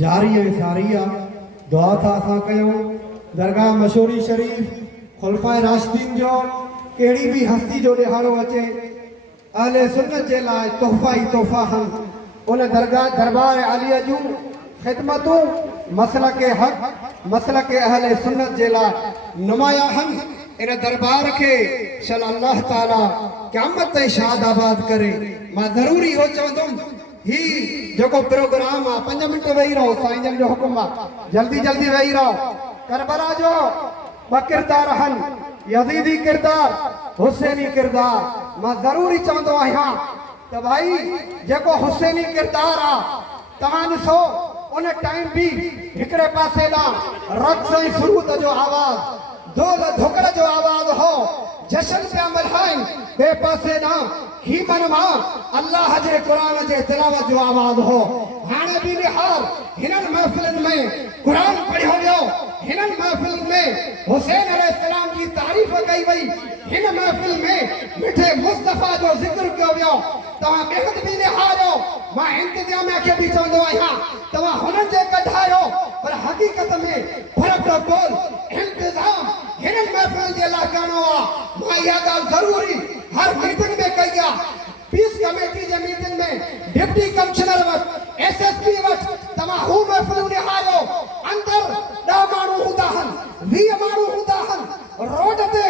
जारी है सारी आ दुआ था असां कयूं दरगाह मशहूरी शरीफ खुलफाए राशिदीन जो कहिड़ी भी हस्ती जो ॾेहारो अचे अहले सुन्नत जे लाइ तोहफ़ा ई तोहफ़ा हन उन दरगाह दरबार आलिया जूं ख़िदमतूं मसलक हक़ मसलक अहले सुन्नत जे लाइ नुमाया हन। इन दरबार के शल अल्लाह ताला क़यामत ताईं शाद आबाद करे। मां ज़रूरी हो चवंदुमि ही जेको प्रोग्राम आहे 5 मिंट वेही रहो, साईं जन जो हुकुम आहे, जल्दी जल्दी वेही रहो। करबला जो 2 किरदार हन, यज़ीदी किरदार, हुसैनी किरदार। मां ज़रूरी चवंदो आहियां त भाई जेको हुसैनी किरदार आहे तव्हां ॾिसो उन टाइम भी हिकिड़े पासे ॾांहुं रक़्स ऐं सुरूद जो आवाज़, दोल धुकड़ जो आवाज़ हो, जशन पिया मल्हाइनि, ॿिए पासे ॾांहुं हीमन मां अल्लाह जे क़ुरान जे तिलावत जो आवाज़ हो। हाणे भी निहार हिननि महफ़िलनि में क़ुरान पढ़ियो वियो, हिननि महफ़िलनि में हुसैन अलैहिस्सलाम जी तारीफ़ कई वई, हिन महफ़िल में मिठे मुस्तफ़ा जो ज़िक्र कयो वियो। तव्हां बेहद भी निहारियो। मां इंतिज़ामिया खे भी चवंदो आहियां तव्हां हुननि जे कढायो, पर हक़ीक़त में फ़र्क़ु न कोन। इंतिज़ाम हिननि महफ़िलनि जे लाइ करणो आहे। मां इहा ॻाल्हि ज़रूरी हर मीटिंग में कई आहे। पीस कमेटी जे मीटिंग में डिप्टी कमिश्नर वटि एसएसपी वटि तव्हां हू महफ़िलूं निहारियो, अंदर 10 माण्हू हूंदा आहिनि, 20 माण्हू हूंदा आहिनि, रोड ते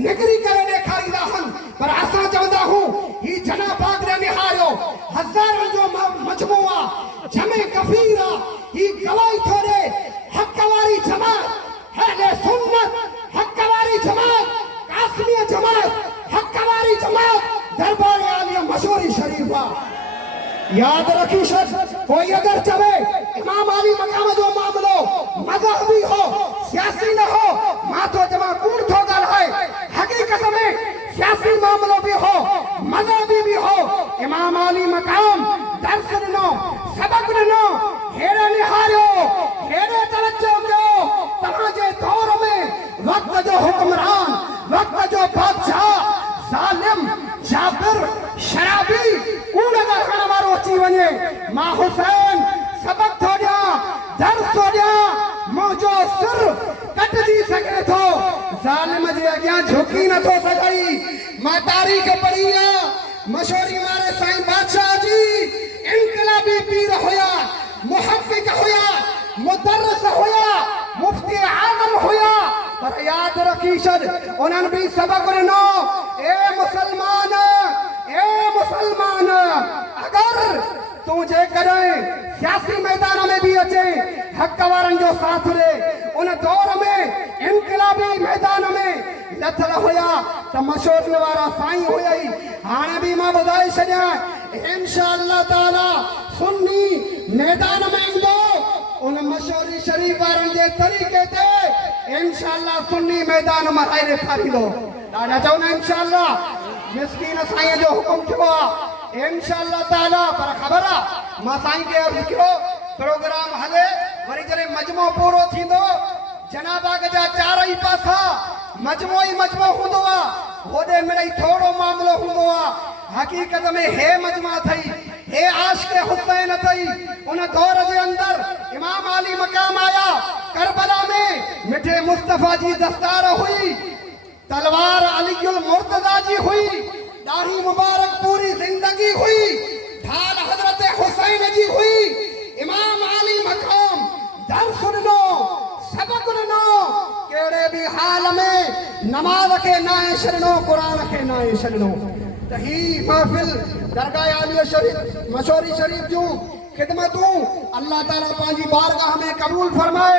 निकिरी करे ॾेखारींदा आहिनि, पर असां चवंदा हूं ही जना बाग ने निहारियो, हज़ारनि जो मजमू आहे, जमे कफ़ीर आहे। ही गवाही थो ॾे हक़ वारी जमात, अहले सुन्नत हक़ वारी जमात, कासमी जमात हक़ वारी जमात, दरबार आलिया मशहूरी शरीफ आहे। याद रखी शर्त, कोई अगर चवे इमाम अली मकाम जो मामलो मज़हबी हो, सियासी न हो, माथो जमा कूड़ थो ॻाल्हाए। हकीकत में सियासी मामलो भी हो, मज़हबी भी हो। इमाम अली मकाम दर्स ॾिनो, सबक ॾिनो, हेड़े निहारियो, हेड़े तवज्जो कयो। तव्हांजे दौर में वक़्त जो हुक्मरान, वक़्त जो बादशाह ज़ालिम, जाबिर, शराबी, कूड़ ॻाल्हाइण वारो अची वञे। मां हुसैन सबक थो ॾियां, दर्स थो ॾियां, मुंहिंजो सिर कटजी सघे थो, ज़ालिम जे अॻियां झुकी नथो सघई। मां तारीख़ पढ़ी आहे, मशहूरी वारे साईं बादशाह जी इनकलाबी पीर हुया, मुहक़्क़िक़ हुया, मुदर्रिस हुया, मुफ्ती आज़म हुया, पर याद रखी छॾ उन्हनि भी सबक ॾिनो। ए मुसलमान, ए मुसलमान, अगर तू जेकॾहिं सियासी मैदान में भी अचे, हक़ वारनि जो साथ ॾे। उन दौर में इनकलाबी मैदान में लथल हुया त मशहूर वारा साईं हुया ई। हाणे भी मां ॿुधाए छॾियां, इंशाअल्लाह ताला सुन्नी मैदान में ईंदो, उन मशहूरी शरीफ वारनि जे तरीक़े ते इंशाअल्लाह सुन्नी मैदान में आई ॾेखारींदो। ॾाढा चवंदा इंशाअल्लाह, मिस्कीन साईं जो हुकुम थियो आहे इंशाअल्लाह ताला। पर ख़बर आहे मां साईं खे अर्ज़ु कयो प्रोग्राम हले, वरी जॾहिं मजमो पूरो थींदो, जनाबाग जा 4 ई पासा मजमो ई मजमो हूंदो आहे, होॾे मिड़ई थोरो मामिलो हूंदो आहे। हक़ीक़त में हे मजमा अथई, हे आशिक़ हुसैन अथई। उन दौर जे अंदर इमाम अली मकाम आया, करबला में मिठे मुस्तफ़ा जी दस्तार हुई, तलवार अलीउल मुर्तज़ा जी हुई, दाढ़ी मुबारक पूरी जिंदगी हुई, ढाल हजरत हुसैन जी हुई। इमाम अली मकाम दर्स ॾिनो, सबक ॾिनो, कहिड़े भी हाल में नमाज खे नाहे छॾिणो, क़ुरान खे नाहे छॾिणो। त ही महफ़िल दरगाह आलिया शरीफ मशहूरी शरीफ जूं ख़िदमतूं अल्लाह ताला पंहिंजी बारगाह में क़बूल फरमाए।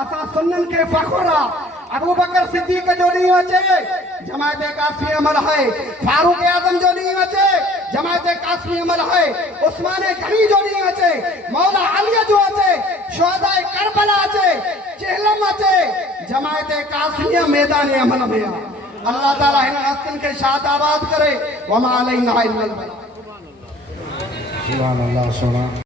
असां सुन्ननि खे फ़ख्र आहे। अबू बकर सिद्दीक़ जो ॾींहुं अचे, जमायत कासमी अमल है। फारूक आज़म जो ॾींहुं अचे, जमायत कासमी अमल है। उस्मान गनी जो ॾींहुं अचे, मौला अली जो अचे, शुहदाए करबला अचे, चिहलम अचे, जमायत कासमी मैदान अमल में आहे। अल्लाह ताला हिन हस्तनि खे शाद आबाद करे। वमा अलैना इल्लल बलाग। सुभान अल्लाह।